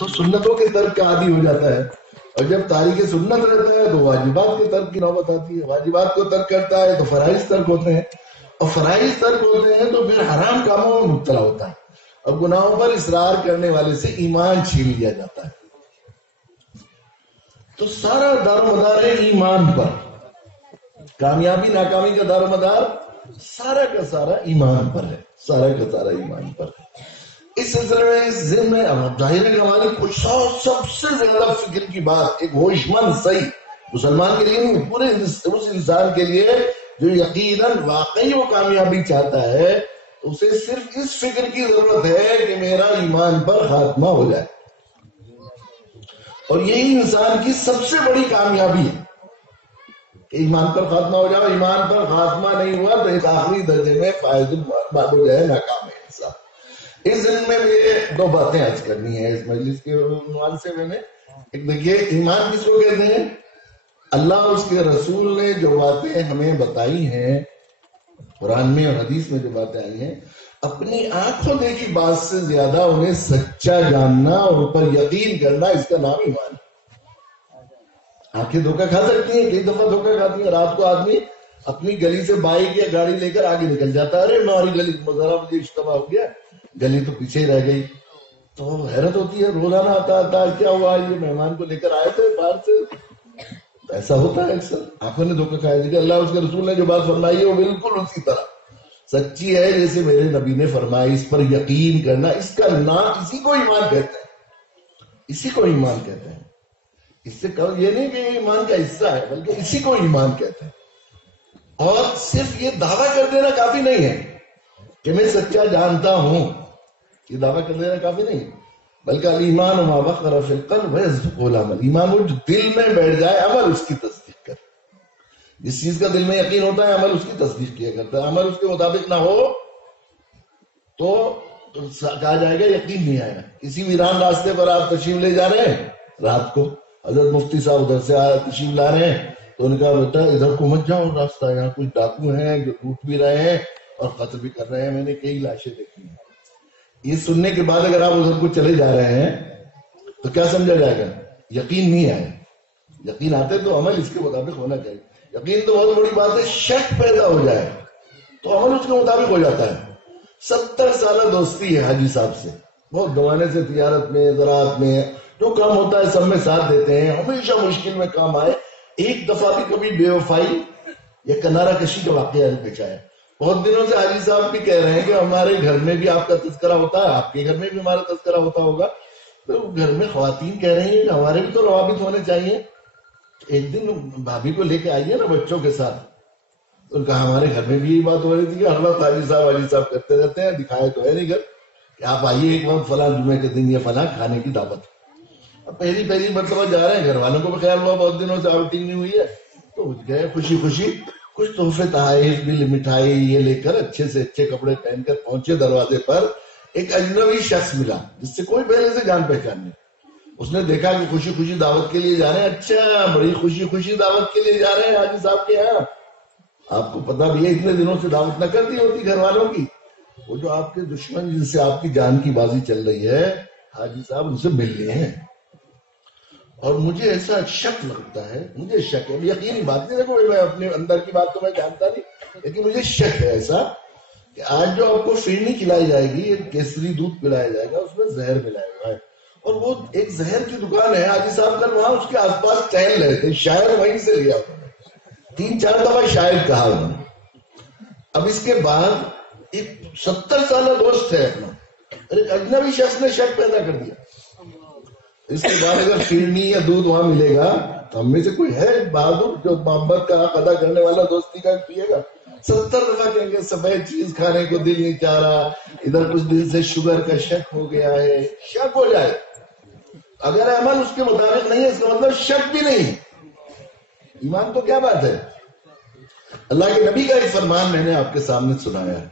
تو سنتوں کے ترک کا عادی ہو جاتا ہے، اور جب تاریخ سنت رہتا ہے تو واجبات کے ترک کی نوبت آتی ہے، واجبات کو ترک کرتا ہے تو فرائض ترک ہوتے ہیں، اور فرائض ترک ہوتے ہیں تو پھر حرام کاموں میں مبتلا ہوتا ہے، اور گناہوں پر اصرار کرنے والے سے ایمان چھین لیا جاتا ہے۔ تو سارا دار و مدار ہے ایمان پر، کامیابی ناکامی کا دار و مدار سارا کا سارا ایمان پر ہے، سارا کا سارا ایمان پر ہے۔ اس سلسلے میں اس ذہن میں ظاہر ہے کہ ہماری سب سے زیادہ فکر کی بات ایک ہوش مند صحیح مسلمان کے لیے نہیں، پورے اس انسان کے لیے جو یقیناً واقعی وہ کامیابی چاہتا ہے، اسے صرف اس فکر کی ضرورت ہے کہ میرا ایمان پر خاتمہ ہو جائے، اور یہی انسان کی سب سے بڑی کامیابی ہے کہ ایمان پر خاتمہ ہو جائے۔ ایمان پر خاتمہ نہیں ہوا تو ایک آخری درجے میں فائز ہو جائے، ناکام ہے انسان۔ اس ذمہ میں مجھے دو باتیں آج کرنی ہے اس مجلس کے عنوان سے۔ میں نے ایک دیکھیے ایمان کس کو کہتے ہیں؟ اللہ اور اس کے رسول نے جو باتیں ہمیں بتائی ہیں قرآن میں اور حدیث میں، جو باتیں آئی ہیں، اپنی آنکھوں دیکھی بات سے زیادہ انہیں سچا جاننا اور ان پر یقین کرنا، اس کا نام ایمان ہے۔ آنکھیں دھوکہ کھا سکتی ہیں، کئی دفعہ دھوکہ کھاتی ہیں۔ رات کو آدمی اپنی گلی سے بائک یا گاڑی لے کر آگے نکل جاتا ہے، ارے ہماری گلی ذرا مجھے اجتماع ہو گیا، گلی تو پیچھے ہی رہ گئی، تو حیرت ہوتی ہے، روزانہ آتا کیا ہوا، یہ مہمان کو لے کر آئے تھے باہر سے۔ ایسا ہوتا ہے اکثر، آنکھوں نے دھوکہ کھایا۔ لیکن اللہ اس کے رسول نے جو بات فرمائی ہے وہ بالکل اسی طرح سچی ہے جیسے میرے نبی نے فرمایا۔ اس پر یقین کرنا، اس کا نام، اسی کو ایمان کہتے ہیں، اسی کو ایمان کہتے ہیں۔ اس سے یہ نہیں کہ یہ ایمان کا حصہ ہے، بلکہ اسی کو ایمان کہتے ہیں۔ اور صرف یہ دعویٰ کر دینا کافی نہیں ہے کہ میں سچا جانتا ہوں، یہ دعویٰ کر دینا کافی نہیں، بلکہ الایمان ما وقر فی القلب ویصدقہ العمل، ایمان وہ جو دل میں بیٹھ جائے، عمل اس کی تصدیق کرے۔ جس چیز کا دل میں یقین ہوتا ہے عمل اس کی تصدیق کیا کرتا ہے، عمل اس کے مطابق نہ ہو تو کہا جائے گا یقین نہیں آئے گا۔ کسی ویران راستے پر آپ تشریف لے جا رہے ہیں، رات کو حضرت مفتی صاحب ادھر سے تشریف لا رہے ہیں، تو ان کا بیٹا ادھر کو مت جاؤ، راستہ یہاں کچھ ڈاکو ہیں جو لوٹ بھی رہے ہیں اور قتل بھی کر رہے ہیں، میں نے کئی لاشیں دیکھی ہیں۔ یہ سننے کے بعد اگر آپ ادھر کو چلے جا رہے ہیں تو کیا سمجھا جائے گا؟ یقین نہیں آیا۔ یقین آتے تو عمل اس کے مطابق ہونا چاہیے۔ یقین تو بہت بڑی بات ہے، شک پیدا ہو جائے تو عمل اس کے مطابق ہو جاتا ہے۔ 70 سالہ دوستی ہے حاجی صاحب سے، بہت زمانے سے تجارت میں، زراعت میں، جو کام ہوتا ہے سب میں ساتھ دیتے ہیں، ہمیشہ مشکل میں کام آئے۔ ایک دفعہ بھی کبھی بے وفائی یا کنارہ کشی کا واقعہ نہیں پیش آیا۔ بہت دنوں سے حاجی صاحب بھی کہہ رہے ہیں کہ ہمارے گھر میں بھی آپ کا تذکرہ ہوتا ہے، آپ کے گھر میں بھی ہمارا تذکرہ ہوتا ہوگا، تو گھر میں خواتین کہہ رہی ہیں کہ ہمارے بھی تو روابط ہونے چاہیے، ایک دن بھابھی کو لے کے آئیے نا بچوں کے ساتھ۔ تو کہا ہمارے گھر میں بھی یہ بات ہو رہی تھی کہ ہر وقت حاجی صاحب کرتے رہتے ہیں، دکھائے تو ہے نہیں گھر کہ آپ آئیے ایک وقت فلاں جمعے کے دن، یہ فلاں کھانے کی دعوت۔ اب پہلی مرتبہ جا رہے ہیں، گھر والوں کو بھی خیال ہوا بہت دنوں سے آؤٹنگ نہیں ہوئی ہے، تو گئے خوشی خوشی، کچھ تحفے تحائف بھی، مٹھائی یہ لے کر، اچھے سے اچھے کپڑے پہن کر پہنچے۔ دروازے پر ایک اجنبی شخص ملا جس سے کوئی پہلے سے جان پہچان نہیں۔ اس نے دیکھا کہ خوشی خوشی دعوت کے لیے جا رہے ہیں، اچھا بڑی خوشی خوشی دعوت کے لیے جا رہے ہیں حاجی صاحب کے یہاں، آپ کو پتا بھی ہے اتنے دنوں سے دعوت نہ کرتی ہوتی گھر والوں کی، وہ جو آپ کے دشمن جن سے آپ کی جان کی بازی چل رہی ہے، حاجی صاحب ان سے مل رہے ہیں۔ اور مجھے ایسا شک لگتا ہے، مجھے شک ہے، یقینی بات نہیں، دیکھو میں اپنے اندر کی بات تو میں جانتا نہیں، لیکن مجھے شک ہے ایسا کہ آج جو آپ کو فرنی کھلائی جائے گی، کیسری دودھ پلایا جائے گا، اس میں زہر ملایا ہوا ہے، اور وہ ایک زہر کی دکان ہے۔ حاجی صاحب کل وہاں اس کے آس پاس ٹہل رہے تھے، شاید وہیں سے لیا انہوں نے، 3-4 دفعہ شاید کہا انہوں نے۔ اب اس کے بعد ایک 70 سالہ دوست ہے اپنا، ایک اجنبی شخص نے شک پیدا کر دیا۔ اس کے بعد اگر فرنی یا دودھ وہاں ملے گا تو ہم میں سے کوئی ہے بہادر جو محبت کا حق ادا کرنے والا دوستی کا پیے گا؟ 70 دفعہ کہیں گے سفید چیز کھانے کو دل نہیں چاہ رہا، ادھر کچھ دن سے شوگر کا شک ہو گیا ہے۔ شک ہو جائے، اگر عمل اس کے مطابق نہیں ہے اس کا مطلب شک بھی نہیں۔ ایمان تو کیا بات ہے؟ اللہ کے نبی کا ایک فرمان میں نے آپ کے سامنے سنایا ہے،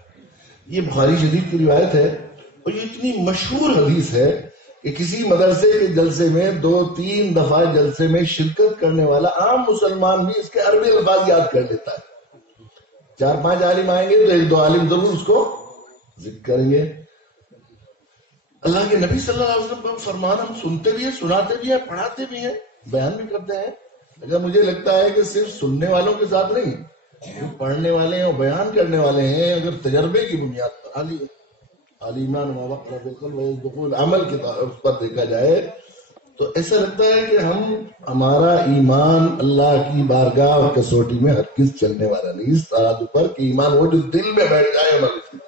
یہ بخاری شریف کی روایت ہے، اور یہ اتنی مشہور حدیث ہے کہ کسی مدرسے کے جلسے میں 2-3 دفعہ جلسے میں شرکت کرنے والا عام مسلمان بھی اس کے عربی الفاظ یاد کر لیتا ہے۔ 4-5 عالم آئیں گے تو 1-2 عالم ضرور اس کو ذکر کریں گے۔ اللہ کے نبی صلی اللہ علیہ وسلم کا فرمان ہم سنتے بھی ہیں، سناتے بھی ہیں، پڑھاتے بھی ہیں، بیان بھی کرتے ہیں. اگر مجھے لگتا ہے کہ صرف سننے والوں کے ساتھ نہیں، جو پڑھنے والے ہیں اور بیان کرنے والے ہیں، اگر تجربے کی بنیاد پر علیمان بالکل عمل کے اس پر دیکھا جائے تو ایسا لگتا ہے کہ ہمارا ایمان اللہ کی بارگاہ اور کسوٹی میں ہرگز چلنے والا نہیں، اس ترازو پر کہ ایمان وہ جو دل میں بیٹھ جائے عمل.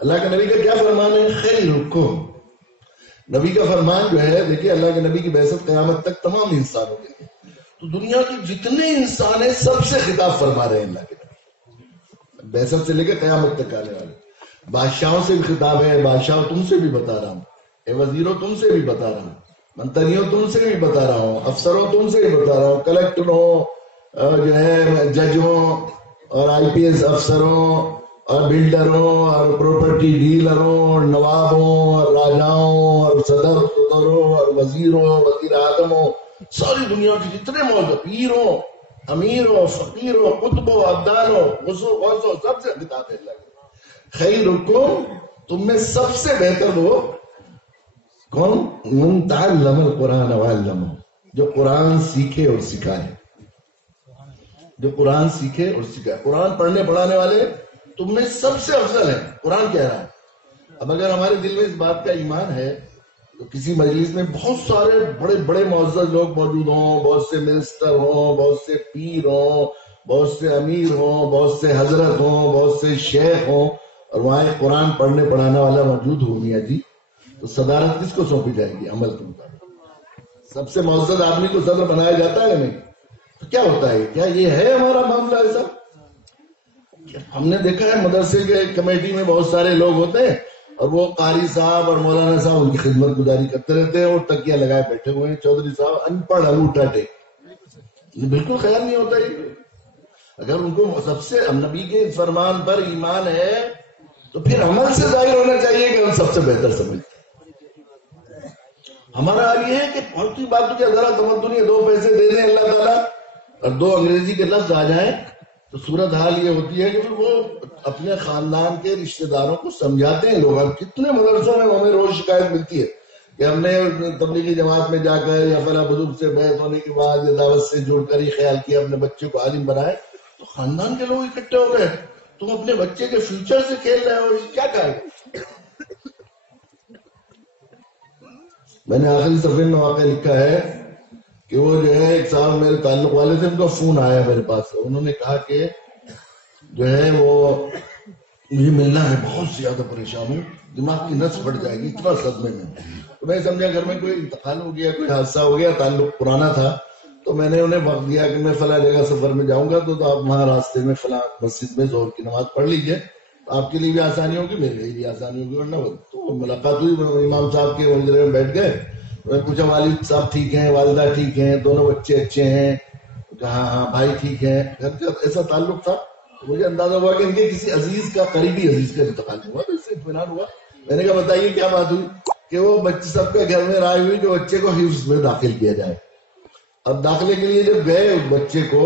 اللہ کے نبی کا کیا فرمان ہے؟ خیرکم. نبی کا فرمان جو ہے، دیکھیے اللہ کے نبی کی بعثت قیامت تک تمام انسانوں کے لیے، تو دنیا کے جتنے انسان ہیں سب سے خطاب فرما رہے ہیں اللہ کے نبی، بعثت سے لے کے قیامت تک آنے والے. بادشاہوں سے بھی خطاب ہے، بادشاہوں تم سے بھی بتا رہا ہوں، اے وزیروں تم سے بھی بتا رہا ہوں، منتریوں تم سے بھی بتا رہا ہوں، افسروں تم سے بھی بتا رہا ہوں، کلیکٹروں جو ہے ججوں اور آئی پی ایس افسروں اور بلڈروں اور پراپرٹی ڈیلروں اور نوابوں اور راجاؤں اور صدروں اور وزیروں وزیر اعظموں، ساری دنیا کے جتنے موجود پیروں امیروں فقیروں قطبوں ابدالوں غوثوں سب سے خطاب ہے اللہ کے. خیرکم، تم میں سب سے بہتر وہ کون؟ من تعلم القرآن وعلمہ، جو قرآن سیکھے اور سکھائے، جو قرآن سیکھے اور سکھائے. قرآن پڑھنے پڑھانے والے تم میں سب سے افضل ہے، قرآن کہہ رہا ہے. اب اگر ہمارے دل میں اس بات کا ایمان ہے تو کسی مجلس میں بہت سارے بڑے بڑے معزز لوگ موجود ہوں، بہت سے منسٹر ہوں، بہت سے پیر ہوں، بہت سے امیر ہوں، بہت سے حضرت ہوں، بہت سے شیخ ہوں، اور وہاں ایک قرآن پڑھنے پڑھانے والا موجود ہو میاں جی، تو صدارت کس کو سونپی جائے گی؟ عمل کے مطابق سب سے معزز آدمی کو صدر بنایا جاتا ہے نہیں؟ تو کیا ہوتا ہے؟ کیا یہ ہے ہمارا معاملہ ایسا؟ ہم نے دیکھا ہے مدرسے کے کمیٹی میں بہت سارے لوگ ہوتے ہیں اور وہ قاری صاحب اور مولانا صاحب ان کی خدمت گزاری کرتے رہتے ہیں اور تکیہ لگائے بیٹھے ہوئے ہیں. چودھری صاحب ان پڑھ انگوٹھا ٹیک، بالکل خیال نہیں ہوتا ہے. اگر ان کو سب سے نبی کے فرمان پر ایمان ہے تو پھر عمل سے ظاہر ہونا چاہیے کہ ہم سب سے بہتر سمجھتے ہیں. ہمارا حال یہ ہے کہ پالتو باتوں کے ذرا تمدنی 2 پیسے دے دیں اللہ تعالیٰ اور 2 انگریزی کے لفظ آ جائیں تو صورت حال یہ ہوتی ہے کہ پھر وہ اپنے خاندان کے رشتہ داروں کو سمجھاتے ہیں. لوگ اب کتنے مدرسوں میں ہمیں روز شکایت ملتی ہے کہ ہم نے تبلیغی جماعت میں جا کر یا فلاں بزرگ سے بیعت ہونے کے بعد یا دعوت سے جڑ کر یہ خیال کیا اپنے بچے کو عالم بنائے، تو خاندان کے لوگ اکٹھے ہو گئے، تم اپنے بچے کے فیوچر سے کھیل رہے ہو، کیا کہے؟ میں نے آخری صفحے میں واقعہ لکھا ہے کہ وہ جو ہے ایک صاحب میرے تعلق والے تھے، ان کا فون آیا میرے پاس، انہوں نے کہا کہ جو ہے وہ مجھے ملنا ہے، بہت زیادہ پریشان ہوں، دماغ کی نس پھٹ جائے گی، اتنا صدمے میں. تو میں سمجھا گھر میں کوئی انتقال ہو گیا، کوئی حادثہ ہو گیا، تعلق پرانا تھا. تو میں نے انہیں وقت دیا کہ میں فلاں جگہ سفر میں جاؤں گا تو آپ وہاں راستے میں فلاں مسجد میں ظہر کی نماز پڑھ لیجئے، آپ کے لیے بھی آسانی ہوگی، میرے لیے بھی آسانی ہوگی. ورنہ تو ملاقات ہوئی، امام صاحب کے حجرے میں بیٹھ گئے، میں پوچھا والد صاحب ٹھیک ہیں، والدہ ٹھیک ہیں، دونوں بچے اچھے ہیں؟ کہا ہاں بھائی ٹھیک ہے. گھر کا ایسا تعلق تھا، مجھے اندازہ ہوا کہ ان کے کسی عزیز کا، قریبی عزیز کا انتقال ہوا، تو اس سے اطمینان ہوا. میں نے کہا بتائیے کیا بات ہوئی؟ کہ وہ بچے سب کے گھر میں رائے ہوئی کہ بچے کو حفظ میں داخل کیا جائے. اب داخلے کے لیے جب گئے اس بچے کو،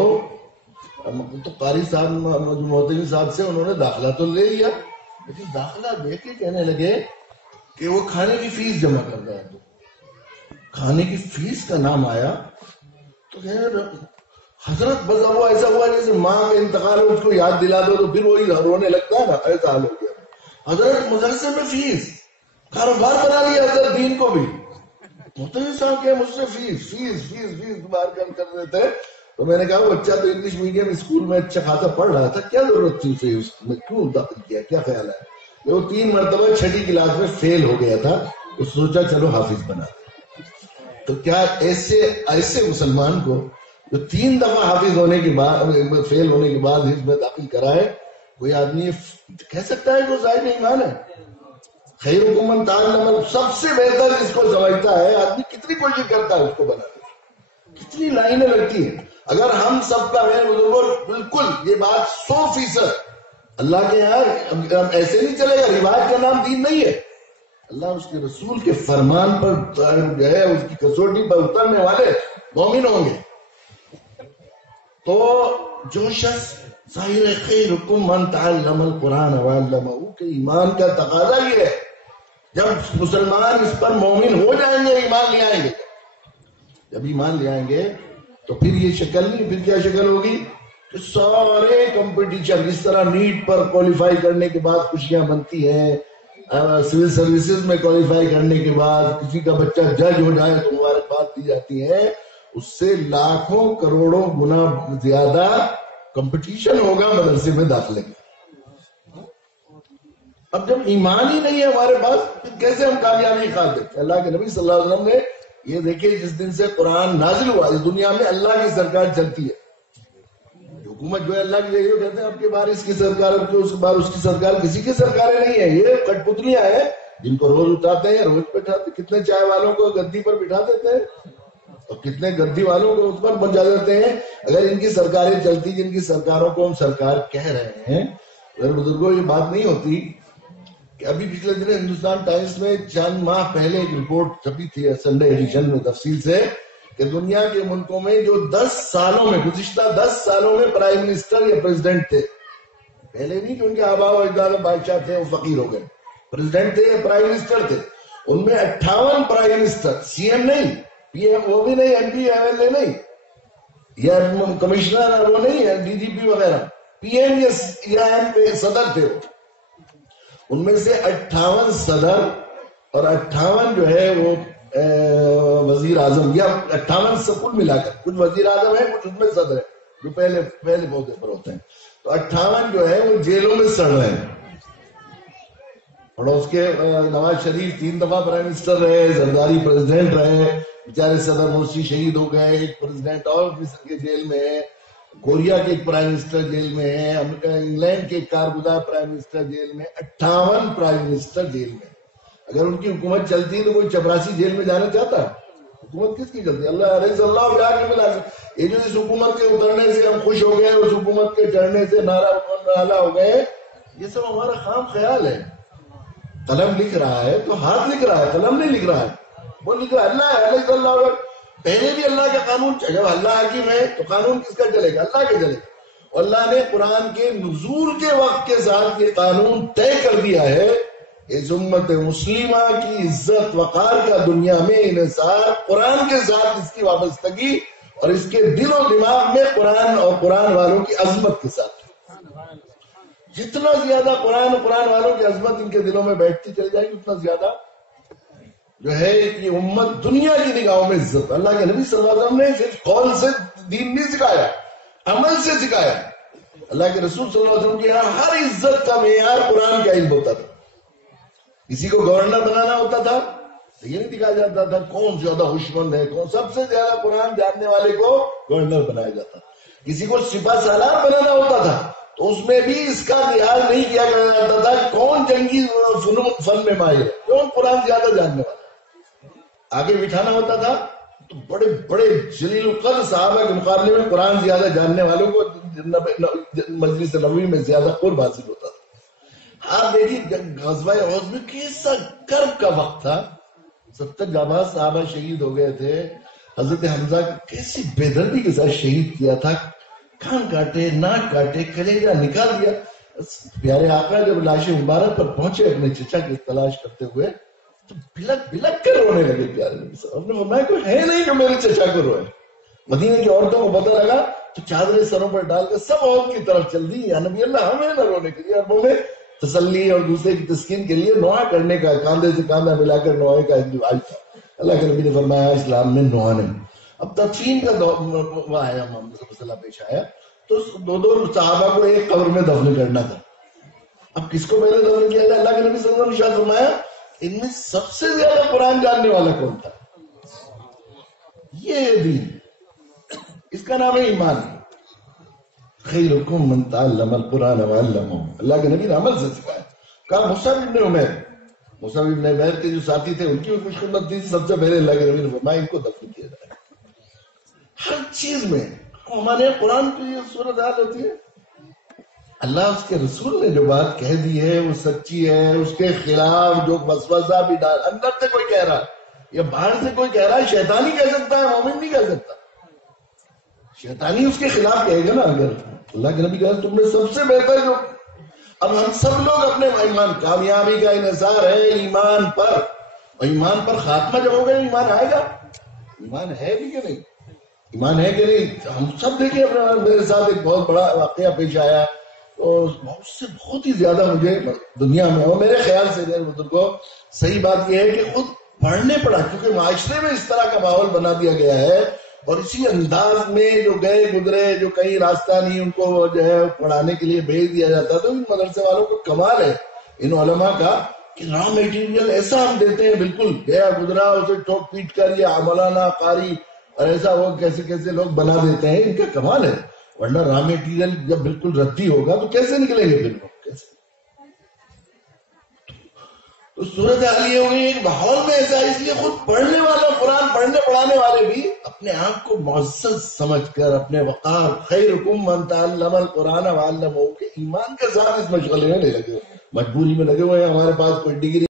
تو قاری صاحب محتمی صاحب سے انہوں نے داخلہ تو لے لیا، لیکن داخلہ دے کے کہنے لگے کہ وہ کھانے کی فیس جمع کر رہا ہے. تو کھانے کی فیس کا نام آیا تو حضرت بس وہ ایسا ہوا جیسے ماں کا انتقال ہو، اس کو یاد دلا دو تو پھر وہی رونے لگتا ہے نا، ایسا حال ہو گیا. حضرت مدرسے میں فیس، کاروبار بنا لیا حضرت دین کو بھی. محتمی صاحب کے مجھ سے فیس بار کر دیتے. تو میں نے کہا وہ بچہ تو انگلش میڈیم اسکول میں اچھا خاصا پڑھ رہا تھا، کیا ضرورت تھی اسے اس میں کیوں داخل کیا؟ کیا خیال ہے؟ وہ 3 مرتبہ 6ٹھی کلاس میں فیل ہو گیا تھا، تو سوچا چلو حافظ بنا دے. تو کیا ایسے مسلمان کو جو 3 دفعہ حافظ ہونے کے بعد، فیل ہونے کے بعد حفظ میں داخل کرائے، کوئی آدمی کہہ سکتا ہے کہ وہ ظاہر ایمان ہے؟ خیرکم من تعلم، سب سے بہتر جس کو سمجھتا ہے آدمی کتنی کوشش کرتا ہے اس کو بنانے، کتنی لائنیں لگتی ہیں. اگر ہم سب کا ہے بالکل یہ بات 100% اللہ کے یہاں ایسے نہیں چلے گا. روایت کا نام دین نہیں ہے. اللہ اس کے رسول کے فرمان پر جو ہے اس کی کسوٹی پر اترنے والے مومن ہوں گے. تو جو شخص ظاہر خیرکم من تعلم القرآن وعلمہ، کہ ایمان کا تقاضا یہ ہے جب مسلمان اس پر مومن ہو جائیں گے، ایمان لے آئیں گے، جب ایمان لے آئیں گے تو پھر یہ شکل نہیں، پھر کیا شکل ہوگی کہ سارے کمپٹیشن اس طرح نیٹ پر کوالیفائی کرنے کے بعد خوشیاں بنتی ہیں، سول سروسز میں کوالیفائی کرنے کے بعد کسی کا بچہ جج ہو جائے تو مبارکباد دی جاتی ہے، اس سے لاکھوں کروڑوں گنا زیادہ کمپٹیشن ہوگا مدرسے میں داخلے کا۔ اب جب ایمان ہی نہیں ہے ہمارے پاس، پھر کیسے ہم کامیابی خواب دیکھتے ہیں؟ اللہ کے نبی صلی اللہ علیہ وسلم نے یہ دیکھے جس دن سے قرآن نازل ہوا اس دنیا میں اللہ کی سرکار چلتی ہے، حکومت جو ہے اللہ کی، یہ کہتے ہیں اب کے بار اس کی سرکار، اب کے اس بار اس کی سرکار، کسی کی سرکاریں نہیں ہیں، یہ کٹ پتلیاں ہیں جن کو روز اٹھاتے ہیں، روز بٹھاتے، کتنے چائے والوں کو گدی پر بٹھا دیتے ہیں اور کتنے گدی والوں کو اس پر پہنچا دیتے ہیں۔ اگر ان کی سرکاریں چلتی، جن کی سرکاروں کو ہم سرکار کہہ رہے ہیں، اگر بزرگوں یہ بات نہیں ہوتی کہ ابھی پچھلے دن ہندوستان ٹائمز میں چند ماہ پہلے ایک رپورٹ چھپی تھی سنڈے ایڈیشن میں تفصیل سے کہ دنیا کے ملکوں میں جو 10 سالوں میں، گزشتہ 10 سالوں میں پرائم منسٹر یا پریزیڈنٹ تھے، پہلے نہیں کہ ان کے آبا و اجداد بادشاہ تھے وہ فقیر ہو گئے، پریزیڈنٹ تھے یا پرائم منسٹر تھے، ان میں 58 پرائم منسٹر، سی ایم نہیں، پی ایم وہ بھی نہیں، M P M L A نہیں، یا کمشنر وہ نہیں ہے، ڈی جی پی وغیرہ، پی ایم یا ایم پی صدر تھے، ان میں سے 58 صدر اور 58 جو ہے وہ وزیر اعظم، یا 58 سب کل ملا کر، کچھ وزیر اعظم ہے، کچھ ان میں صدر ہے جو پہلے عہدے پر ہوتے ہیں، تو 58 جو ہے وہ جیلوں میں سڑ رہے ہیں۔ اور اس کے نواز شریف 3 دفعہ پرائم منسٹر رہے، زرداری پریزیڈنٹ رہے، بیچارے صدر مرسی شہید ہو گئے، ایک پریزیڈنٹ اور مصر کے جیل میں ہے، کوریا کے ایک پرائم منسٹر جیل میں ہے، انگلینڈ کے ایک کارگزار پرائم منسٹر جیل میں، 58 پرائم منسٹر جیل میں۔ اگر ان کی حکومت چلتی ہے تو کوئی چپراسی جیل میں جانا چاہتا ہے؟ حکومت کس کی چلتی ہے؟ اللہ علیہ اللہ کے ملا۔ یہ جو اس حکومت کے اترنے سے ہم خوش ہو گئے، اس حکومت کے چڑھنے سے ناراض ہو گئے، یہ سب ہمارا خام خیال ہے۔ قلم لکھ رہا ہے تو ہاتھ لکھ رہا ہے، قلم نہیں لکھ رہا ہے، وہ لکھ رہا ہے اللہ ہے، علیہ اللہ۔ پہلے بھی اللہ کا قانون، جب اللہ حاکم ہے تو قانون کس کا چلے گا؟ اللہ کے چلے گا۔ اور اللہ نے قرآن کے نزول کے وقت کے ساتھ یہ قانون طے کر دیا ہے، اس امت مسلمہ کی عزت وقار کا دنیا میں انحصار قرآن کے ساتھ اس کی وابستگی اور اس کے دل و دماغ میں قرآن اور قرآن والوں کی عظمت کے ساتھ۔ جتنا زیادہ قرآن اور قرآن والوں کی عظمت ان کے دلوں میں بیٹھتی چلی جائے گی، اتنا زیادہ جو ہے یہ امت دنیا کی نگاہوں میں عزت۔ اللہ کے نبی صلی اللہ علیہ وسلم نے صرف قول سے دین نہیں سکھایا، عمل سے سکھایا۔ اللہ کے رسول صلی اللہ علیہ وسلم کی ہر عزت کا معیار قرآن کا علم ہوتا تھا۔ کسی کو گورنر بنانا ہوتا تھا تو یہ نہیں دکھایا جاتا تھا کون زیادہ ہوشمند ہے، کون سب سے زیادہ قرآن جاننے والے کو گورنر بنایا جاتا۔ کسی کو سپاہ سالار بنانا ہوتا تھا تو اس میں بھی اس کا لحاظ نہیں کیا جاتا تھا کون جنگی فن میں ماہر ہے، کون قرآن زیادہ جاننے والا۔ آگے بٹھانا ہوتا تھا تو بڑے بڑے جلیل القدر صحابہ کے مقابلے میں قرآن زیادہ جاننے والوں کو مجلس نبوی میں زیادہ قرب حاصل ہوتا تھا۔ آپ دیکھیے غزوہ احد میں کیسا کرب کا وقت تھا، 70 جانباز صحابہ شہید ہو گئے تھے، حضرت حمزہ کیسی بے دردی کے ساتھ شہید کیا تھا، کان کاٹے، ناک کاٹے، کلیجہ نکال دیا۔ پیارے آقا جب لاش مبارک پر پہنچے اپنے چچا کی تلاش کرتے ہوئے تو بلک بلک کر رونے لگے پیارے نبی صلی اللہ علیہ وسلم نے فرمایا کوئی ہے نہیں جو میرے چچا کو روئے۔ مدینے کی عورتوں کو پتہ لگا تو چادریں سروں پر ڈال کر سب عورت کی طرف چل دی، یا نبی اللہ ہمیں نہ رونے کے لیے، عربوں میں تسلی اور دوسرے کی تسکین کے لیے نوحہ کرنے کا، کاندھے سے کاندھا ملا کر نوحے کا ایک رواج تھا۔ اللہ کے نبی نے فرمایا اسلام میں نوحہ نہیں۔ اب تدفین کا وہ آیا، مسئلہ پیش آیا تو دو صحابہ کو ایک قبر میں دفن کرنا تھا۔ اب کس کو پہلے دفن کیا جائے؟ اللہ کے نبی صلی اللہ علیہ وسلم نے فرمایا ان میں سب سے زیادہ قرآن جاننے والا کون تھا؟ یہ ہے دین، اس کا نام ہے ایمان۔ خیرکم من تعلم القرآن وعلمہ، اللہ کے نبی نے عمل سے سکھایا۔ کہا مصعب بن عمیر کے جو ساتھی تھے ان کی بھی خوش خدمت تھی، سب سے پہلے اللہ کے نبی نے فرمایا ان کو دفن کیا جائے۔ ہر چیز میں ہمارے قرآن کی یہ صورت حال ہوتی ہے، اللہ اس کے رسول نے جو بات کہہ دی ہے وہ سچی ہے، اس کے خلاف جو وسوسہ بھی ڈال، اندر سے کوئی کہہ رہا یا باہر سے کوئی کہہ رہا ہے، شیطان ہی کہہ سکتا ہے، مومن نہیں کہہ سکتا۔ شیطانی اس کے خلاف کہے گا نا۔ اگر اللہ کے نبی کہا تم نے سب سے بہتر جو اب ہم سب لوگ اپنے ایمان، کامیابی کا انحصار ہے ایمان پر، اور ایمان پر خاتمہ جب ہوگا ایمان آئے گا. ایمان ہے بھی کہ نہیں؟ ایمان ہے کہ نہیں؟ ہم سب دیکھیں اپنے، میرے ساتھ ایک بہت بڑا واقعہ پیش آیا، اور اس سے بہت ہی زیادہ مجھے دنیا میں، اور میرے خیال سے میرے بزرگوں صحیح بات یہ ہے کہ خود پڑھنے پڑا، کیونکہ معاشرے میں اس طرح کا ماحول بنا دیا گیا ہے، اور اسی انداز میں جو گئے گزرے، جو کہیں راستہ نہیں، ان کو جو ہے پڑھانے کے لیے بھیج دیا جاتا. تو ان مدرسے والوں کو کمال ہے ان علماء کا کہ را میٹیریل ایسا ہم دیتے ہیں، بالکل گیا گزرا اسے ٹھوک پیٹ کر یہ مولانا قاری اور ایسا وہ کیسے کیسے لوگ بنا دیتے ہیں. ان کا کمال ہے، ورنہ را میٹیریل جب بالکل ردی ہوگا تو کیسے نکلیں گے پھر لوگ، کیسے؟ تو صورت حال یہ ہوگی ایک ماحول میں ایسا، اس لیے خود پڑھنے والوں، قرآن پڑھنے پڑھانے والے بھی اپنے آپ کو معزز سمجھ کر، اپنے وقار، خیرکم من تعلم القرآن وعلمہ، کہ ایمان کے ساتھ اس مشغلے میں نہیں لگے، مجبوری میں لگے ہوئے ہیں. ہمارے پاس کوئی ڈگری